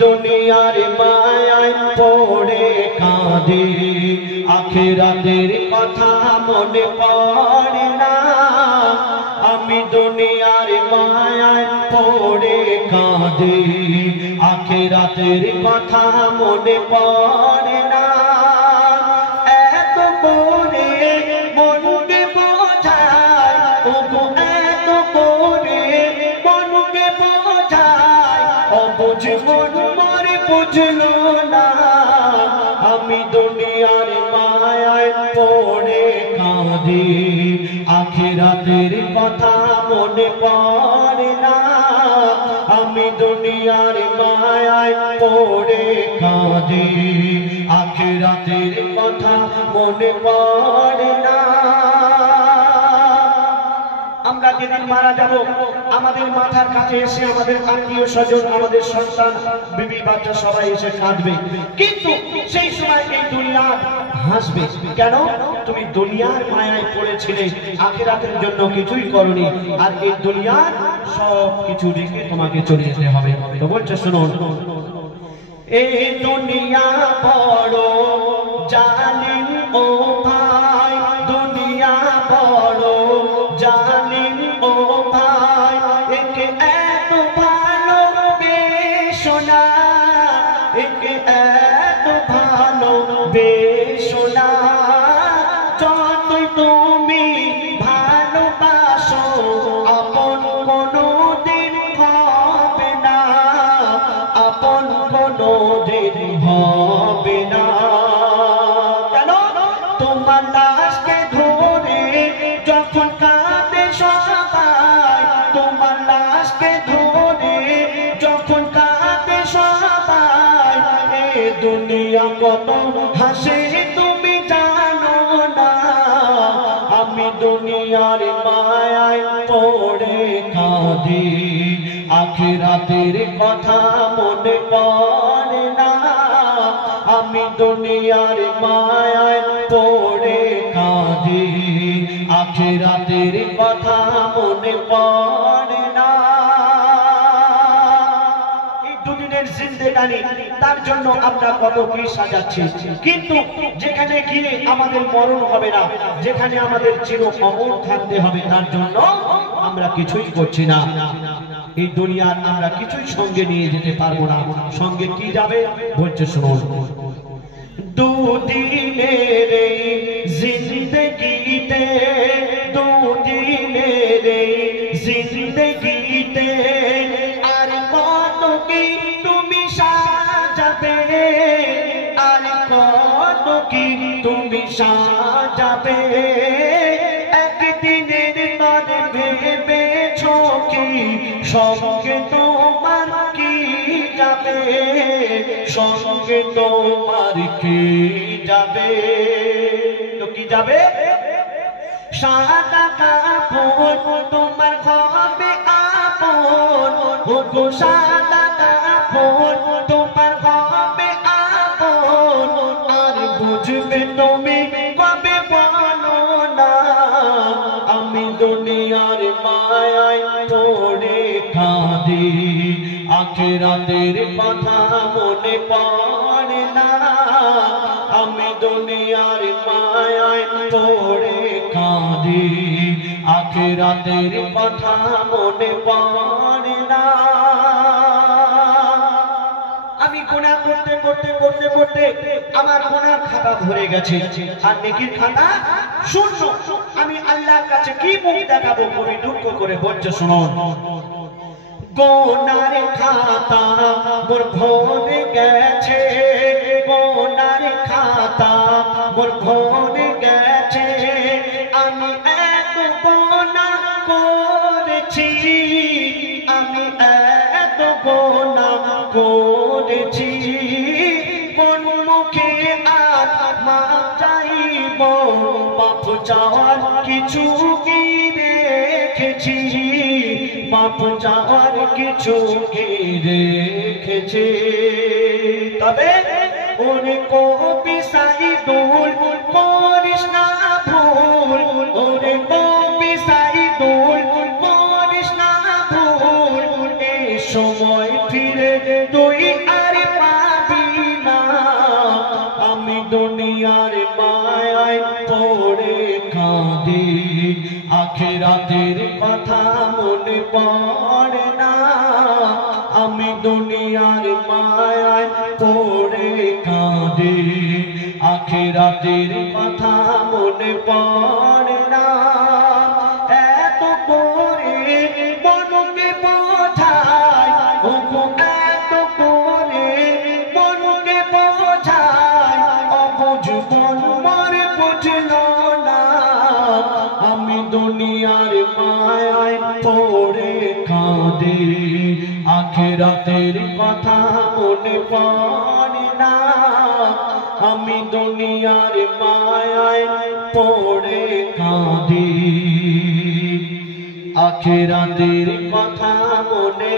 দুনিয়ার মায়ায় পড়ে কাঁদি আখিরাতের কথা মনে পড়ে না আমি দুনিয়ার মায়ায় পড়ে কাঁদি আখিরাতের কথা মনে পড়ে না এত করে মনকে বোঝায় ওগো এত করে মনকে বোঝায় অবুঝ মন মরে বুঝলো না আমি দুনিয়ার মায়ায় পড়ে কাঁদি আখিরাতের কথা মনে পড়ে না আমি দুনিয়ার মায়ায় পড়ে কাঁদি আখিরাতের কথা মনে পড়ে না আমরা যেদিন মারা যাব আমাদের মাথার কাছে এসে আমাদের আত্মীয় স্বজন আমাদের সন্তান বিবি বাচ্চা সবাই এসে কাঁদবে কিন্তু সেই সময় এই দুনিয়া হাসবে কেন তুমি দুনিয়ার মায়ায় পড়েছিলে আখিরাতের জন্য কিছুই করনি আর এই দুনিয়ার সব কিছু রেখে তোমাকে চলে যেতে হবে তো বলছে শুনুন এই দুনিয়া বড় জালিম ও ভাই দুনিয়া বড় জালিম ও ভাই একে এত ভালোবেসো না একে এত ভালোবেসো না যতই তুমি ভালোবাসো আপন কোনো দিন হবে না আপন কোনো দিন হবে না কেন তোমার লাশকে ধরে যখন কাঁদে সবাই তোমার লাশকে ধরে যখন কাঁদে সবাই এ দুনিয়া কত হাসে তুমি জানো না আমি দুনিয়ার মায়ায় পড়ে কাঁদি আখিরাতের কথা মনে পড়ে না আমি দুনিয়ার মায়ায় পড়ে কাঁদি আখিরাতের কথা মনে পড়ে না এই দুদিনের জিন্দেগানি তার জন্য আমরা কত কি সাজাচ্ছি কিন্তু যেখানে গিয়ে আমাদের মরণ হবে না যেখানে আমাদের চির অমর থাকতে হবে তার জন্য আমরা কিছুই করছি না এই দুনিয়ার আমরা কিছুই সঙ্গে নিয়ে যেতে পারবো না সঙ্গে কি যাবে বলছে শুনুন দুদিনের জিন্দেগিতে দুদিনের জিন্দেগিতে আর কত কি তুমি সাজাবে আর কত কি তুমি সাজাবে একদিনের তরে ভেবেছো কি সঙ্গে তোমার কি যাবে সঙ্গে তোমার কি যাবে তো কি যাবে সাদা কাপড় তোমার হবে আপন গো সাদা কাপড় তোমার হবে আপন আর বুঝবে তুমি কবে বলো না আমি দুনিয়ার মায়ায় পড়ে কাঁদি আখিরাতের কথা মনে পড়ে না আমি দুনিয়ার মায়ায় পড়ে কাঁদি আখিরাতের কথা মনে পড়ে না আমি গুনাহ করতে করতে করতে করতে আমার গুনাহর খাতা ভরে গেছে আর নেকির খাতা শূন্য আমি আল্লাহর কাছে কি মুখ দেখাবো কবি দুঃখ করে বলছে শুনুন গুনার খাতা মোর ভরে গেছে গুনার খাতা মোর ভরে গেছে আমি এত গুনাহ করেছি আমি এত গুনাহ করেছি কোন মুখে আর মাপ চাইব মাপ চাওয়ার কিছু কি রেখেছি মাপ চাওয়ার কিছু কি রেখেছি তবে ওরে কবি সাইদুল করিস না ভুল ওরে কবি সাইদুল করিস না ভুল এই সময় ফিরে তুই আখিরাতের কথা মনে পড়ে না, আমি দুনিয়ার মায়ায় পড়ে কাঁদি। আখিরাতের কথা মনে পড়ে না, এত করে মনকে বোঝায়, এত করে মনকে বোঝায়, অবুঝ মন মরে বুঝল না। আমি দুনিয়ার মায়ায় পড়ে কাঁদি, আখিরাতের কথা মনে পড়ে না, আমি দুনিয়ার মায়ায় পড়ে কাঁদি। আখিরাতের কথা মনে